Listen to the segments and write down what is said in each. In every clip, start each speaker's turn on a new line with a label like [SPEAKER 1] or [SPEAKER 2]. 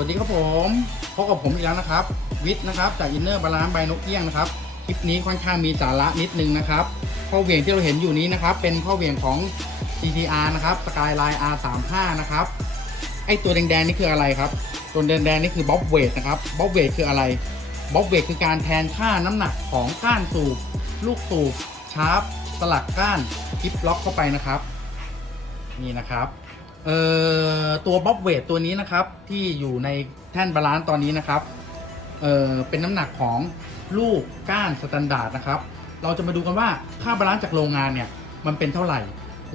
[SPEAKER 1] วัสดีครับผมพบกับผมอีกแล้วนะครับ วิทย์นะครับจากอินเนอร์บาลานซ์ใบนกเอี้ยงนะครับคลิปนี้ค่อนข้างมีสาระนิดนึงนะครับข้อเหวี่ยงที่เราเห็นอยู่นี้นะครับ เป็นข้อเหวี่ยงของ GTR นะครับ Skyline R35 นะครับไอตัวแดงๆนี่คืออะไรครับตัวแดงๆนี่คือบ๊อบเวทนะครับบ๊อบเวทคืออะไรบ๊อบเวทคือการแทนค่าน้ำหนักของก้านสูบลูกสูบชาร์ปสลักก้านคลิปล็อกเข้าไปนะครับ นี่นะครับ เอ่อตัวบ๊อบเวทตัวนี้นะครับ ที่อยู่ในแท่นบาลานซ์ตอนนี้นะครับเอ่อเป็นน้ำหนักของลูกก้านสแตนดาร์ดนะครับ เราจะมาดูกันว่าค่าบาลานซ์จากโรงงานเนี่ยมันเป็นเท่าไหร่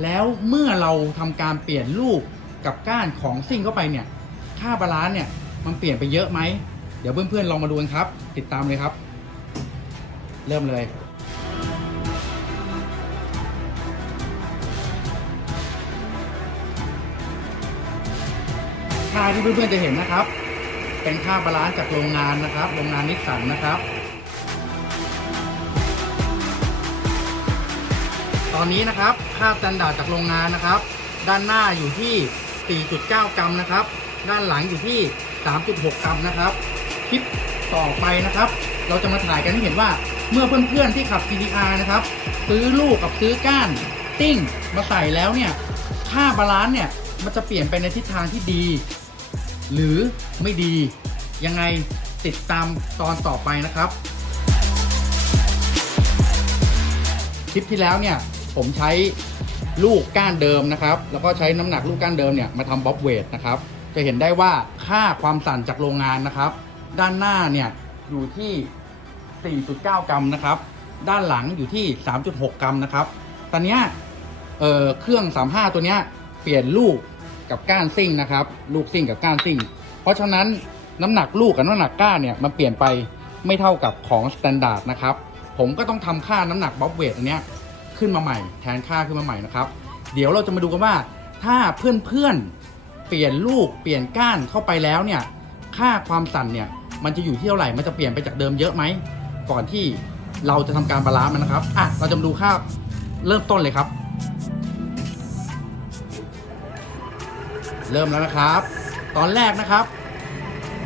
[SPEAKER 1] แล้วเมื่อเราทำการเปลี่ยนลูกกับก้านของซิ่งเข้าไปเนี่ยค่าบาลานซ์เนี่ยมันเปลี่ยนไปเยอะไหมเดี๋ยวเพื่อนๆลองมาดูกันครับ ติดตามเลยครับ เริ่มเลย ค่าที่เพื่อนๆจะเห็นนะครับ เป็นค่าบาลานซ์จากโรงงานนะครับ โรงงานนิสสันนะครับ ตอนนี้นะครับค่าสแตนดาร์ดจากโรงงานนะครับ ด้านหน้าอยู่ที่ 4.9 กรัมนะครับ ด้านหลังอยู่ที่ 3.6 กรัมนะครับ คลิปต่อไปนะครับ เราจะมาถ่ายกันให้เห็นว่าเมื่อเพื่อนๆที่ขับ CTR นะครับ ซื้อลูกกับซื้อก้านติ้งมาใส่แล้วเนี่ยค่าบาลานซ์เนี่ยมันจะเปลี่ยนไปในทิศทางที่ดี หรือไม่ดียังไงติดตามตอนต่อไปนะครับ คลิปที่แล้วเนี่ยผมใช้ลูกก้านเดิมนะครับ แล้วก็ใช้น้ำหนักลูกก้านเดิมเนี่ยมาทำบ๊อบเวทนะครับ จะเห็นได้ว่าค่าความสั่นจากโรงงานนะครับ ด้านหน้าเนี่ยอยู่ที่ 4.9 กรัมนะครับ ด้านหลังอยู่ที่ 3.6 กรัมนะครับ ตอนนี้เเครื่อง 35 ตัวเนี้ยเปลี่ยนลูก กับก้านซิ่งนะครับ ลูกซิ่งกับก้านซิ่ง เพราะฉะนั้นน้ำหนักลูกกับน้ำหนักก้านเนี่ยมันเปลี่ยนไปไม่เท่ากับของสแตนดาร์ดนะครับ ผมก็ต้องทำค่าน้ำหนักบ๊อบเวทอันเนี้ยขึ้นมาใหม่แทนค่าขึ้นมาใหม่นะครับ เดี๋ยวเราจะมาดูกันว่าถ้าเพื่อนๆเปลี่ยนลูกเปลี่ยนก้านเข้าไปแล้วเนี่ยค่าความสั่นเนี่ยมันจะอยู่ที่เท่าไหร่ มันจะเปลี่ยนไปจากเดิมเยอะไหม ก่อนที่เราจะทำการบาลานซ์มันนะครับ อะ เราจะมาดูค่าเริ่มต้นเลยครับ เริ่มแล้วนะครับ ตอนแรกนะครับ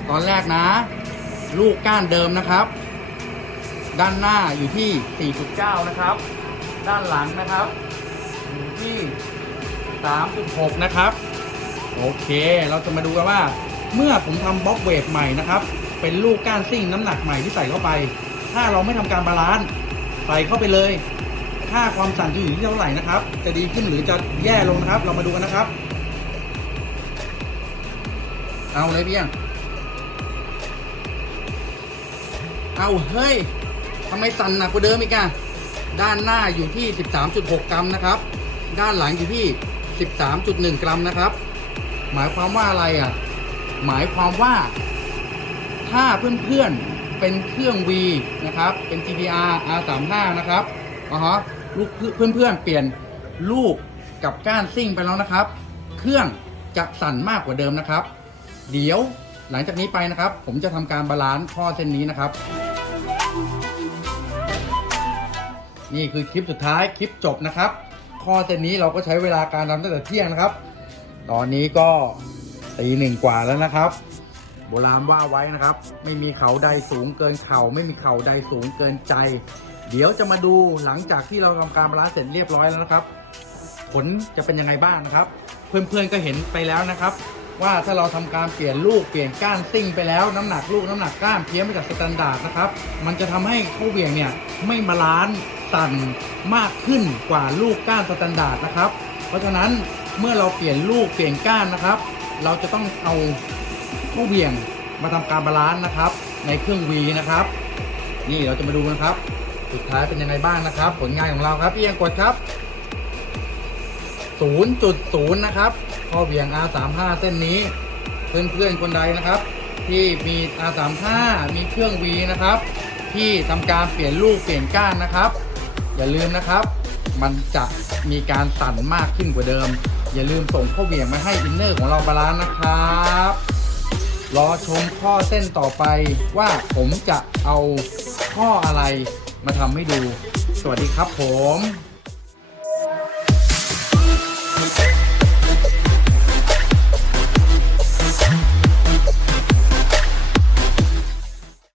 [SPEAKER 1] ตอนแรกนะ ลูกก้านเดิมนะครับ ด้านหน้าอยู่ที่ 4.9 นะครับ ด้านหลังนะครับอยู่ที่ 3.6 นะครับ โอเค เราจะมาดูกันว่า เมื่อผมทำบล็อกเวทใหม่นะครับ เป็นลูกก้านซิ่งน้ำหนักใหม่ที่ใส่เข้าไป ถ้าเราไม่ทำการบาลานซ์ใส่เข้าไปเลยค่าความสั่นจะอยู่ที่เท่าไหร่นะครับ จะดีขึ้นหรือจะแย่ลงนะครับ เรามาดูกันนะครับ เอาเลยเพียง เอาเฮ้ยทำไมสั่นหนักกว่าเดิมอีกอะด้านหน้าอยู่ที่ 13.6 กรัมนะครับ ด้านหลังอยู่ที่ 13.1 กรัมนะครับ หมายความว่าอะไรอะหมายความว่า ถ้าเพื่อนๆเป็นเครื่อง V นะครับ เป็น GPR R35 นะครับอ๋อฮะลูกเพื่อนๆเปลี่ยนลูกกับก้านซิ่งไปแล้วนะครับ เครื่องจะสั่นมากกว่าเดิมนะครับ เดี๋ยวหลังจากนี้ไปนะครับ ผมจะทำการบาลานซ์ข้อเส้นนี้นะครับ นี่คือคลิปสุดท้ายคลิปจบนะครับ ข้อเส้นนี้เราก็ใช้เวลาการทำตั้งแต่เที่ยงนะครับ ตอนนี้ก็ตีหนึ่งกว่าแล้วนะครับ โบราณว่าไว้นะครับ ไม่มีเขาใดสูงเกินเข่าไม่มีเข่าใดสูงเกินใจ เดี๋ยวจะมาดูหลังจากที่เราทำการบาลานซ์เสร็จเรียบร้อยแล้วนะครับ ผลจะเป็นยังไงบ้างนะครับ เพื่อนๆก็เห็นไปแล้วนะครับ ว่าถ้าเราทำการเปลี่ยนลูกเปลี่ยนก้านซิ่งไปแล้วน้ำหนักลูกน้ำหนักก้านเพี้ยนไปจากสแตนดาร์ดนะครับ มันจะทำให้ข้อเหวี่ยงเนี่ยไม่บาลานซ์สั่นมากขึ้นกว่าลูกก้านสแตนดาร์ดนะครับ เพราะฉะนั้นเมื่อเราเปลี่ยนลูกเปลี่ยนก้านนะครับ เราจะต้องเอาข้อเหวี่ยงมาทำการบาลานซ์นะครับ ในเครื่องวีนะครับ นี่เราจะมาดูกันครับ สุดท้ายเป็นยังไงบ้างนะครับ ผลงานของเราครับพี่ยังกดครับ 0.0 นะครับข้อเหวี่ยง R35 เส้นนี้ เพื่อนๆคนใดนะครับ ที่มี R35 มีเครื่อง V นะครับ ที่ทำการเปลี่ยนลูกเปลี่ยนก้านนะครับ อย่าลืมนะครับ มันจะมีการสั่นมากขึ้นกว่าเดิม อย่าลืมส่งข้อเหวี่ยงมาให้อินเนอร์ของเราบาลานซ์นะครับรอชมข้อเส้นต่อไปว่าผมจะเอาข้ออะไรมาทำให้ดู สวัสดีครับผม